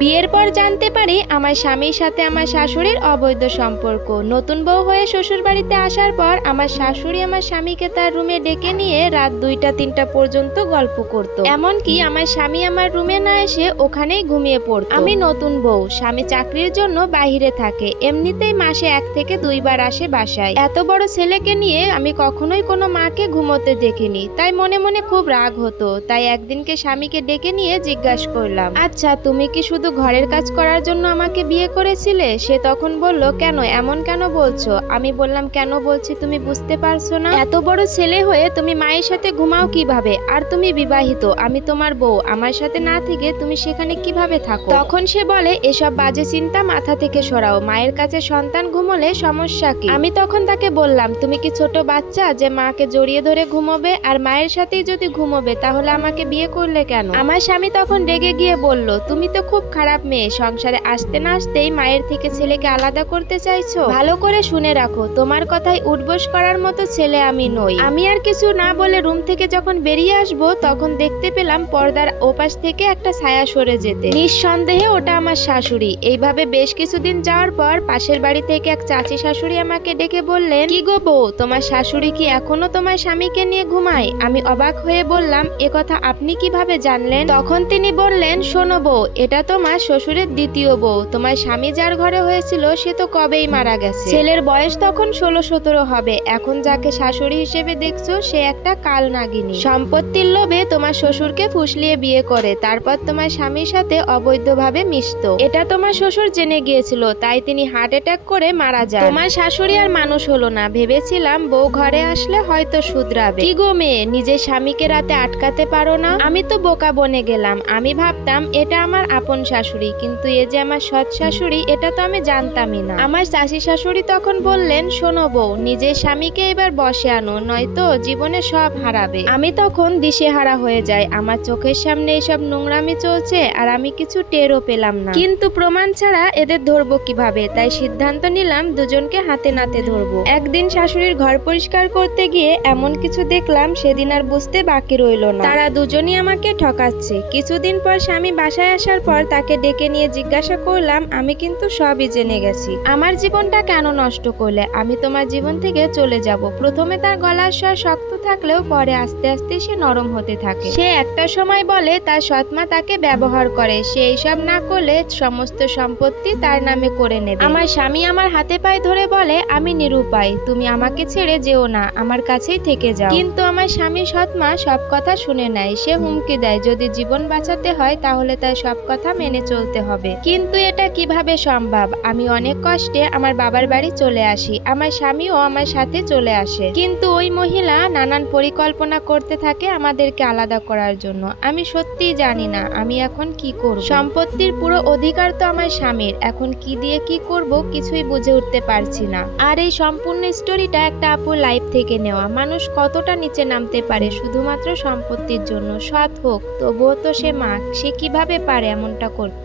বিয়ের পর জানতে পারি আমার স্বামীর সাথে আমার শাশুড়ির অবৈধ সম্পর্ক। নতুন বউ হয়ে শ্বশুর বাড়িতে আসার পর আমার শাশুড়ি আমার স্বামীকে তার রুমে ডেকে নিয়ে রাত দুইটা, তিনটা পর্যন্ত গল্প করত। এমনকি আমার স্বামী আমার রুমে না এসে ওখানেই ঘুমিয়ে পড়তো। আমি নতুন বউ, স্বামী চাকরির জন্য বাইরে থাকে, এমনিতেই মাসে এক থেকে দুইবার আসে বাসায়। এত বড় ছেলেকে নিয়ে আমি কখনোই কোনো মাকে ঘুমোতে দেখিনি, তাই মনে মনে খুব রাগ হতো। তাই একদিনকে স্বামীকে ডেকে নিয়ে জিজ্ঞাসা করলাম আচ্ছা তুমি কি শুধু ঘরের কাজ করার জন্য আমাকে বিয়ে করেছিলে? সে তখন বলল, কেন? এমন কেন বলছো? আমি বললাম, কেন বলছি তুমি বুঝতে পারছ না? এত বড় ছেলে হয়ে তুমি মায়ের সাথে ঘুমাও কীভাবে? আর তুমি বিবাহিত, আমি তোমার বউ। আমার সাথে না থেকে তুমি সেখানে কীভাবে থাকো? তখন সে বলে, এসব বাজে চিন্তা মাথা থেকে সরাও। মায়ের কাছে সন্তান ঘুমোলে সমস্যা কি? আমি তখন তাকে বললাম, তুমি কি ছোট বাচ্চা যে মাকে জড়িয়ে ধরে ঘুমোবে? আর মায়ের সাথেই যদি ঘুমোবে, তাহলে আমাকে বিয়ে করলে কেন? আমার স্বামী তখন রেগে গিয়ে বলল, তুমি তো খুব খারাপ মেয়ে, সংসারে আসতে না আসতেই মায়ের থেকে ছেলেকে আলাদা করতে চাইছো? ভালো করে শুনে রাখো, তোমার কথাই উঠবোস করার মতো ছেলে আমি নই। আমি আর কিছু না বলে রুম থেকে যখন বেরিয়ে আসব, তখন দেখতে পেলাম পর্দার ওপাশ থেকে একটা ছায়া সরে যেতে। নিঃসন্দেহে ওটা আমার শাশুড়ি। এইভাবে বেশ কিছুদিন যাওয়ার পর পাশের বাড়ি থেকে এক চাচি শাশুড়ি আমাকে ডেকে বললেন, কি গো বউ, তোমার শাশুড়ি কি এখনও তোমার স্বামীকে নিয়ে ঘুমায়? আমি অবাক হয়ে বললাম, এ কথা আপনি কীভাবে জানলেন? তখন তিনি বললেন, শোনো বউ, এটা তোমার শ্বশুরের দ্বিতীয় বউ। তোমার স্বামী যার ঘরে হয়েছিল, সে তো কবেই মারা গেছে। ছেলের বয়স তখন ষোলো সতেরো হবে। এখন যাকে শাশুড়ি হিসেবে দেখছ, সে একটা কাল নাগিনী। সম্পত্তির লোভে তোমার শ্বশুরকে ফুসলিয়ে বিয়ে করে, তারপর তোমার স্বামীর সাথে অবৈধভাবে মিশতো। এটা তোমার শ্বশুর জেনে গিয়েছিল, তাই তিনি হার্ট অ্যাটাক করে মারা যান। তোমার শাশুড়ি আর মানুষ হলো না। ভেবেছিলাম বউ ঘরে আসলে হয়তো শুধরাবে। কি গো মেয়ে, নিজের স্বামীকে রাতে আটকাতে পারো না? আমি তো বোকা বনে গেলাম। আমি ভাবতাম, এটা আমার আপন শাশুড়ি, কিন্তু এ যে আমার সৎ শাশুড়ি, এটা তো আমি জানতামই না। আমার চাষি শাশুড়ি তখন বললেন, শোনো বউ, নিজের স্বামীকে এবার বসে আনো, নয়তো জীবনে সব হারাবে। আমি তখন দিশেহারা হয়ে যাই, আমার চোখের সামনে এসব নোংরামি চলছে, আর আমি কিছু টেরও পেলাম না। কিন্তু প্রমাণ ছাড়া এদের ধরবো কীভাবে? তাই সিদ্ধান্ত নিলাম, দুজনকে হাতে নাতে ধরবো। একদিন শাশুড়ির ঘর পরিষ্কার করতে গিয়ে এমন কিছু দেখলাম, সেদিন আর বুঝতে বাকি রইল না। তারা দুজনই আমাকে ঠকাচ্ছে। কিছুদিন পর স্বামী বাসায় আসার পর তাকে ডেকে নিয়ে জিজ্ঞাসা করলাম, আমি কিন্তু সবই জেনে গেছি। আমার জীবনটা কেন নষ্ট করলে? আমি তোমার জীবন থেকে চলে যাব। প্রথমে তার গলার স্বর শক্ত থাকলেও পরে আস্তে আস্তে সে নরম হতে থাকে। সে একটা সময় বলে, তার সৎমা তাকে ব্যবহার করে। সে এইসব না করলে সমস্ত সম্পত্তি তার নামে করে নেবে। আমার স্বামী আমার হাতে পায়ে ধরে বলে, আমি নিরুপায়। তুমি আমাকে ছেড়ে যেও না। আমার কাছেই থেকে যাও। কিন্তু আমার স্বামী সৎমা সব কথা শুনে নেয়। সে হুমকি দেয়, যদি জীবন বাঁচাতে হয়, তাহলে তার সব কথা মেনে চলতে হবে। কিন্তু এটা কীভাবে সম্ভব? আমি অনেক কষ্টে আমার বাবার বাড়ি চলে আসি, আমার স্বামীও আমার সাথে চলে আসে। কিন্তু ওই মহিলা নানান পরিকল্পনা করতে থাকে আমাদেরকে আলাদা করার জন্য। আমি সত্যিই জানি না আমি এখন কি করব। সম্পত্তির পুরো অধিকার তো আমার স্বামীর। এখন কি দিয়ে কি করব কিছুই বুঝে উঠতে পারছি না। আর এই সম্পূর্ণ স্টোরিটা একটা আপুর লাইফ থেকে নেওয়া। মানুষ কতটা নিচে নামতে পারে শুধুমাত্র সম্পত্তির জন্য? সৎ হোক, তবুও তো সে মা। সে কীভাবে পারে এমনটা করতে